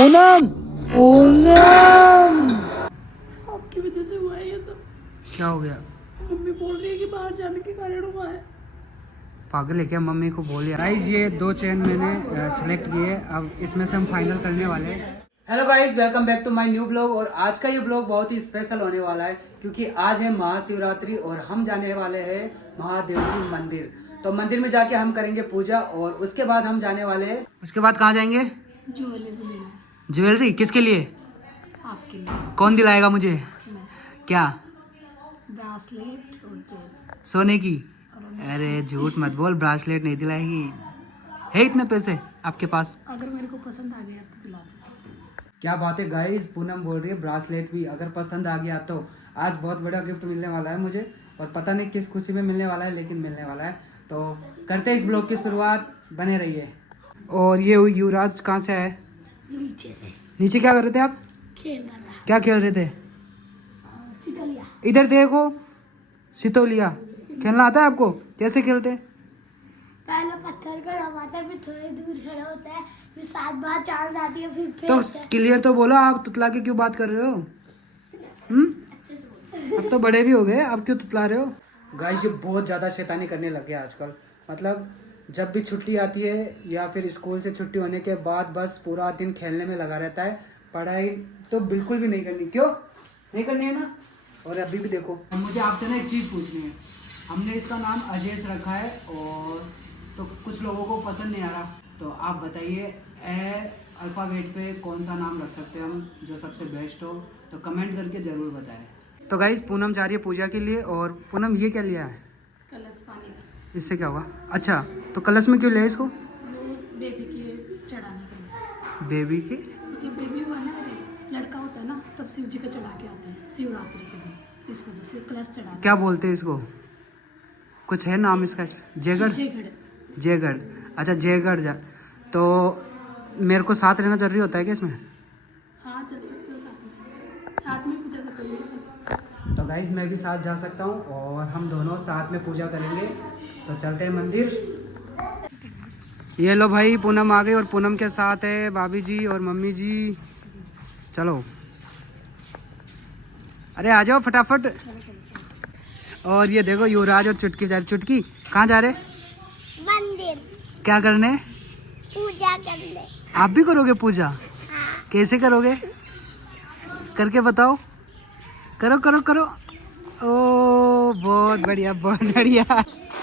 पूनम पूनम आपकी वजह से हुआ है ये सब। क्या हो गया? मम्मी बोल रही है कि बाहर जाने के कारण हुआ है। पागल है क्या? मम्मी को बोलिए। गाइस ये 2 चेन मैंने सिलेक्ट किए, अब इसमें से हम फाइनल करने वाले हैं। Hello guys, welcome back to my new blog. और आज का ये ब्लॉग बहुत ही स्पेशल होने वाला है क्योंकि आज है महाशिवरात्रि और हम जाने वाले हैं महादेव जी मंदिर। तो मंदिर में जाके हम करेंगे पूजा और उसके बाद हम जाने वाले हैं। उसके बाद कहाँ जाएंगे? ज्वेलरी लेना ज्वेलरी किसके लिए? आपके लिए। कौन दिलाएगा मुझे? मैं क्या? ब्रासलेट और चेन। सोने की? अरे झूठ मत बोल, ब्रासलेट नहीं दिलाएगी। है इतने पैसे आपके पास? अगर मेरे को पसंद आ गया तो दिला दो। क्या बात है गाइस, पूनम बोल रही है ब्रासलेट भी अगर पसंद आ गया तो। आज बहुत बड़ा गिफ्ट मिलने वाला है मुझे और पता नहीं किस खुशी में मिलने वाला है, लेकिन मिलने वाला है। तो करते हैं इस ब्लॉग की शुरुआत, बने रहिए। और ये युवराज कहाँ से है? नीचे से। नीचे क्या कर रहे थे आप? खेल रहा था। क्या खेल रहे थे? सिकलिया। इधर देखो, सितोलिया खेलना आता है आपको? कैसे खेलते? पहले पत्थर को दबाता है, फिर थोड़ी दूर खड़ा होता है, फिर 7 बार चांस आती है, फिर तो फेंकता है। क्लियर तो बोलो, आप तुतला के क्यों बात कर रहे हो? अच्छे से बोल। अब तो बड़े भी हो गए, अब क्यों तुतला रहे हो? गाइस ये बहुत ज़्यादा शैतानी करने लग गया आजकल। मतलब जब भी छुट्टी आती है या फिर स्कूल से छुट्टी होने के बाद बस पूरा दिन खेलने में लगा रहता है। पढ़ाई तो बिल्कुल भी नहीं करनी। क्यों नहीं करनी है ना? और अभी भी देखो, मुझे आपसे ना एक चीज़ पूछनी है। हमने इसका नाम अजेश रखा है और तो कुछ लोगों को पसंद नहीं आ रहा, तो आप बताइए ए अल्फ़ाबेट पे कौन सा नाम रख सकते हैं हम जो सबसे बेस्ट हो, तो कमेंट करके ज़रूर बताएं। तो गाइस पूनम जा रही है पूजा के लिए। और पूनम ये क्या लिया है? कलश पानी का। इससे क्या हुआ? अच्छा, तो कलश में क्यों लिया इसको? वो बेबी के चढ़ाने के लिए। बेबी के? जब बेबी हुआ ना, मेरे लड़का होता है ना, तब शिव जी का चढ़ा के आते हैं शिवरात्रि के दिन, इस वजह से कलश चढ़ा। क्या बोलते हैं इसको? कुछ है नाम इसका? जयगढ़? जयगढ़। अच्छा जयगढ़ जा। तो मेरे को साथ रहना जरूरी होता है क्या इसमें? हाँ चल सकते हो साथ में पूजा कर करेंगे। तो गाइज मैं भी साथ जा सकता हूँ और हम दोनों साथ में पूजा करेंगे। तो चलते हैं मंदिर। ये लो भाई, पूनम आ गई और पूनम के साथ है भाभी जी और मम्मी जी। चलो अरे आ जाओ फटाफट। और ये देखो युवराज और चुटकी जा रही। चुटकी कहाँ जा रहे? मंदिर क्या करने? पूजा करने। आप भी करोगे पूजा? हाँ। कैसे करोगे? करके बताओ। करो करो करो। ओ बहुत बढ़िया बहुत बढ़िया।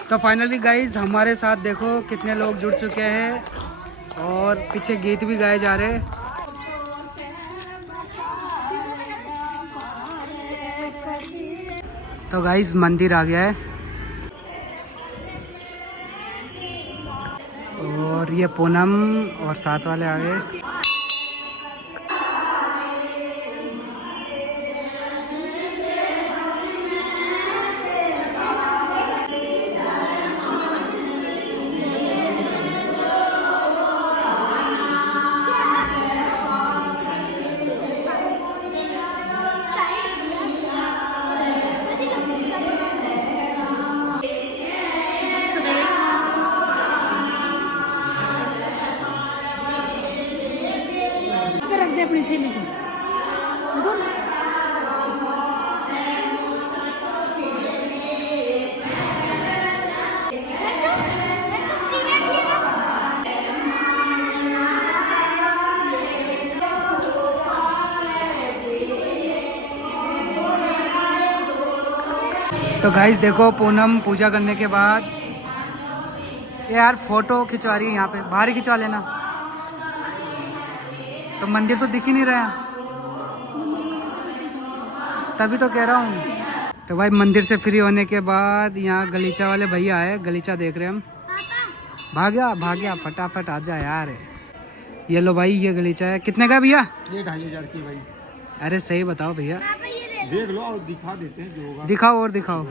तो फाइनली गाइज हमारे साथ देखो कितने लोग जुड़ चुके हैं और पीछे गीत भी गाए जा रहे हैं। तो गाइज मंदिर आ गया है और ये पूनम और साथ वाले आ गए। रख दे अपनी थैली को। तो गाइस देखो पूनम पूजा करने के बाद यार फोटो खिंचवा रही है। यहाँ पे बाहर ही खिंचवा लेना। तो मंदिर तो दिख ही नहीं रहा, तभी तो कह रहा हूँ। तो भाई मंदिर से फ्री होने के बाद यहाँ गलीचा वाले भैया आए, गलीचा देख रहे हैं हम। भाग गया फटाफट आ जा यार। ये लो भाई ये गलीचा है। कितने का भैया? ये 2500 की भाई। अरे सही बताओ भैया। देख लो और दिखा देते हैं जो होगा। दिखाओ और दिखाओ।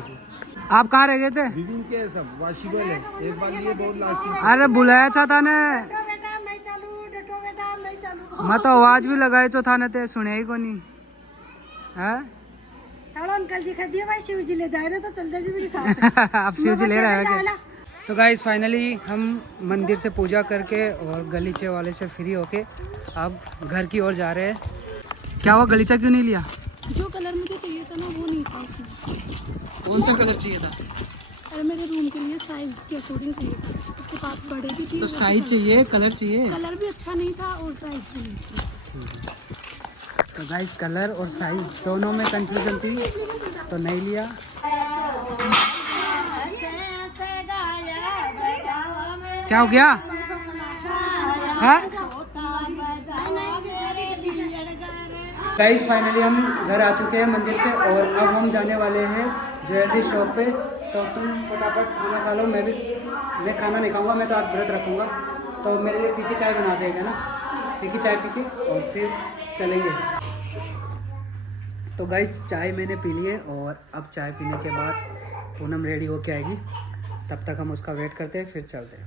आप कहाँ रह गए थे? विभिन्न के सब वाशिबल है। एक बार ये बहुत लास्ट। अरे बुलाया था थाने, बेटा मैं चालू, डटो बेटा मैं चालू। मैं तो आवाज भी लगाए तो थाने ते सुने ही को नहीं है। हेलो अंकल जी, खा दिए भाई, शिव जी ले जाए ना तो चल जा जी मेरे साथ। आप शिव जी ले रहे हैं क्या? तो गाइस फाइनली हम मंदिर से पूजा करके और गलीचे वाले से फ्री होके अब घर की ओर जा रहे हैं। क्या हुआ, गलीचा क्यों नहीं लिया? जो कलर मुझे चाहिए था ना वो नहीं था उसमें। कौन सा कलर चाहिए था? अरे मेरे रूम के लिए साइज के अकॉर्डिंग चाहिए था, उसके पास बड़े भी चाहिए। तो साइज चाहिए, कलर चाहिए। कलर भी अच्छा नहीं था और साइज भी नहीं था। तो गाइस कलर और साइज दोनों में कंफ्यूजन थी तो नहीं लिया। क्या हो गया? गाइस फाइनली हम घर आ चुके हैं मंदिर से और अब हम जाने वाले हैं ज्वेलरी शॉप पे। तो तुम फटाफट खाना खा लो। मैं खाना नहीं खाऊंगा, मैं तो आज व्रत रखूंगा। तो मेरे लिए फीकी चाय बना देगा ना, फीकी चाय पी के और फिर चलेंगे। तो गाइस चाय मैंने पी ली है और अब चाय पीने के बाद पूनम रेडी होके आएगी, तब तक हम उसका वेट करते हैं, फिर चलते हैं।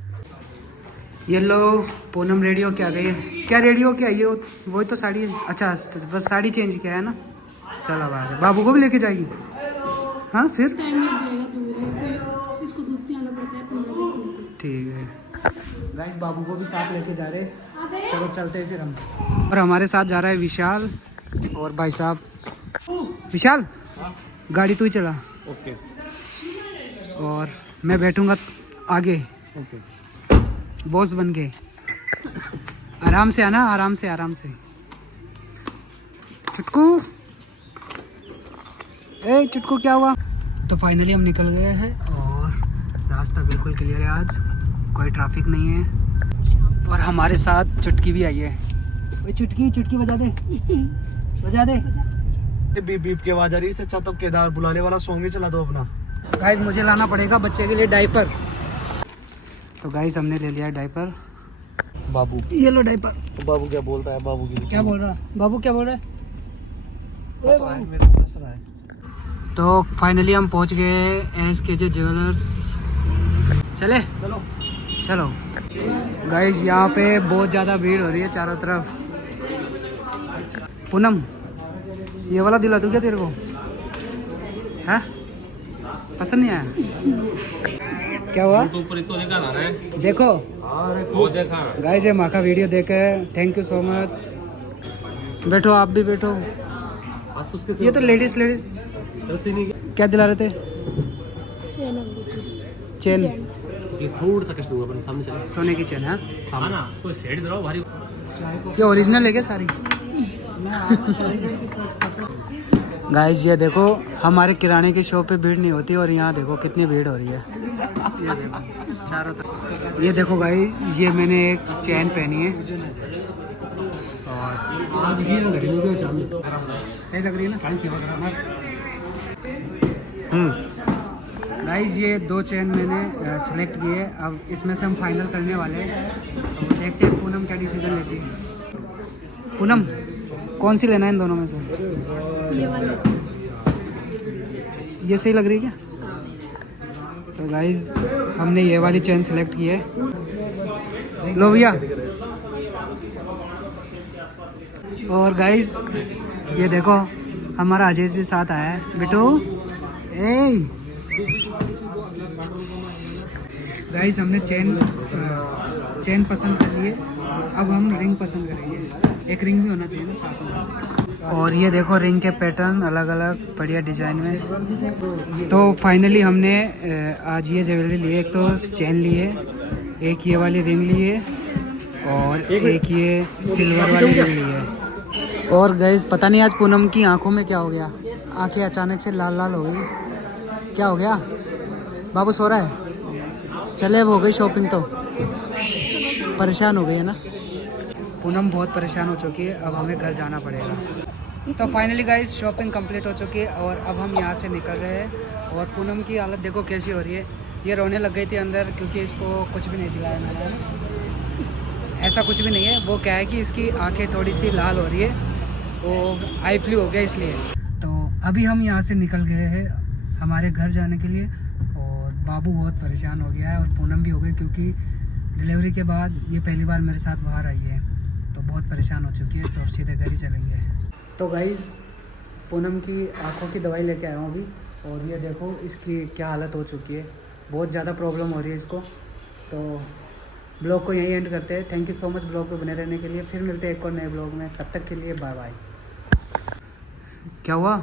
ये लो पूनम रेडी होके आ गई है। क्या रेडी होके आई है? वही तो साड़ी है। अच्छा बस साड़ी चेंज किया है ना। चलो बाहर, बाबू को भी लेके जाएगी? हाँ फिर टाइम लग जाएगा, दूर है, फिर इसको दूध पिलाना पड़ता है 15-20 मिनट। ठीक है गाइस, बाबू को भी साथ लेके जा रहे हैं। चलो चलते हैं फिर हम। और हमारे साथ जा रहा है विशाल और भाई साहब। विशाल गाड़ी तू ही चला। ओके और मैं बैठूंगा आगे, ओके। बॉस बन के। आराम से आना, आराम से आराम से। चुटकू, ए चुटकू क्या हुआ? तो फाइनली हम निकल गए हैं और रास्ता बिल्कुल क्लियर है, आज कोई ट्रैफिक नहीं है। और हमारे साथ चुटकी भी आई है। ओए चुटकी, चुटकी बजा दे, बजा दे। बीप बीप की आवाज आ रही है, इससे अच्छा तो केदार बुलाने वाला सॉन्ग ही चला दो अपना। गाइस मुझे लाना पड़ेगा बच्चे के लिए डायपर। तो गाइस हमने ले लिया डायपर। बाबू ये लो डायपर। तो बाबू क्या बोल रहा है? बाबू की क्या बोल रहा है बाबू? क्या बोल रहा है? हंस रहा है, मेरे को हंस रहा है। तो फाइनली हम पहुंच गए SKJ ज्वेलर्स। चले चलो चलो गाइस, यहाँ पे बहुत ज़्यादा भीड़ हो रही है चारों तरफ। पूनम ये वाला दिला दूँ क्या तेरे को? है पसंद नहीं आया? क्या हुआ? ऊपर तो देखा ना रे, देखो वो देखा। गाइस, ये माँ का वीडियो देखे, थैंक यू सो मच। बैठो, आप भी बैठो। ये तो लेडीज क्या दिला रहे थे? चेन, थोड़ा सा कष्ट दूंगा, सामने चले सोने की चेन है। सामना कोई सेट दो भारी। ये ओरिजिनल है क्या सारी? गाइस ये देखो, हमारे किराने की शॉप पे भीड़ नहीं होती और यहाँ देखो कितनी भीड़ हो रही है। ये देखो चारों तरफ। ये देखो गाइस, ये मैंने एक चेन पहनी है और सही लग रही है ना, मस्त। गाइस ये 2 चेन मैंने सेलेक्ट किए। अब इसमें से हम फाइनल करने वाले हैं, तो देखते हैं पूनम क्या डिसीजन लेती है। पूनम कौन सी लेना है इन दोनों में से? ये वाला ये सही लग रही है क्या? तो गाइस हमने ये वाली चेन सेलेक्ट की है। लो भैया। और गाइस ये देखो, हमारा अजय भी साथ आया है। बेटू ए गाइस, हमने चेन पसंद कर ली है, अब हम रिंग पसंद करेंगे। एक रिंग भी होना चाहिए ना साथ में। और ये देखो रिंग के पैटर्न अलग अलग बढ़िया डिजाइन में। तो फाइनली हमने आज ये ज्वेलरी ली है। एक तो चेन ली है, एक ये वाली रिंग ली है और एक ये सिल्वर वाली रिंग ली है। और गाइस पता नहीं आज पूनम की आंखों में क्या हो गया, आंखें अचानक से लाल लाल हो गई। क्या हो गया? बाबू सो रहा है? चले अब हो गई शॉपिंग, तो परेशान हो गई है ना पूनम, बहुत परेशान हो चुकी है। अब हमें घर जाना पड़ेगा। तो फाइनली गाइस शॉपिंग कंप्लीट हो चुकी है और अब हम यहाँ से निकल रहे हैं। और पूनम की हालत देखो कैसी हो रही है। ये रोने लग गई थी अंदर क्योंकि इसको कुछ भी नहीं दिलाया मैंने, है ना? ऐसा कुछ भी नहीं है, वो क्या है कि इसकी आंखें थोड़ी सी लाल हो रही है, वो आई फ्लू हो गया इसलिए। तो अभी हम यहाँ से निकल गए हैं हमारे घर जाने के लिए और बाबू बहुत परेशान हो गया है और पूनम भी हो गई क्योंकि डिलीवरी के बाद ये पहली बार मेरे साथ बाहर आई है, तो बहुत परेशान हो चुकी है। तो अब सीधे घर ही चलेंगे। तो गाइज़ पूनम की आंखों की दवाई लेके आया हूँ अभी और ये देखो इसकी क्या हालत हो चुकी है। बहुत ज़्यादा प्रॉब्लम हो रही है इसको। तो ब्लॉग को यहीं एंड करते हैं। Thank you so much blog पे बने रहने के लिए। फिर मिलते हैं एक और नए ब्लॉग में, तब तक के लिए बाय बाय। क्या हुआ?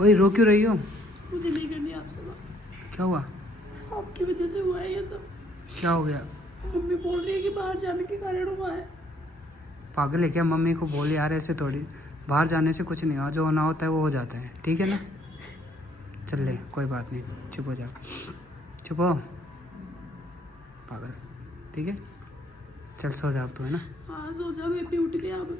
वही रो क्यों रही हो? मुझे नहीं करनी आपसे बात, क्या हुआ? आपकी वजह से हुआ है ये सब। क्या हो गया? मम्मी बोल रही है कि बाहर जाने के कारण हुआ है। पागल है क्या? मम्मी को बोल यार, ऐसे थोड़ी। बाहर जाने से कुछ नहीं हुआ, जो होना होता है वो हो जाता है, ठीक है ना? चल ले, कोई बात नहीं, चुप हो जा, चुप हो पागल, ठीक है? चल सो जा अब तू, है ना? हाँ सो जाओ, मैं भी उठ गया अब।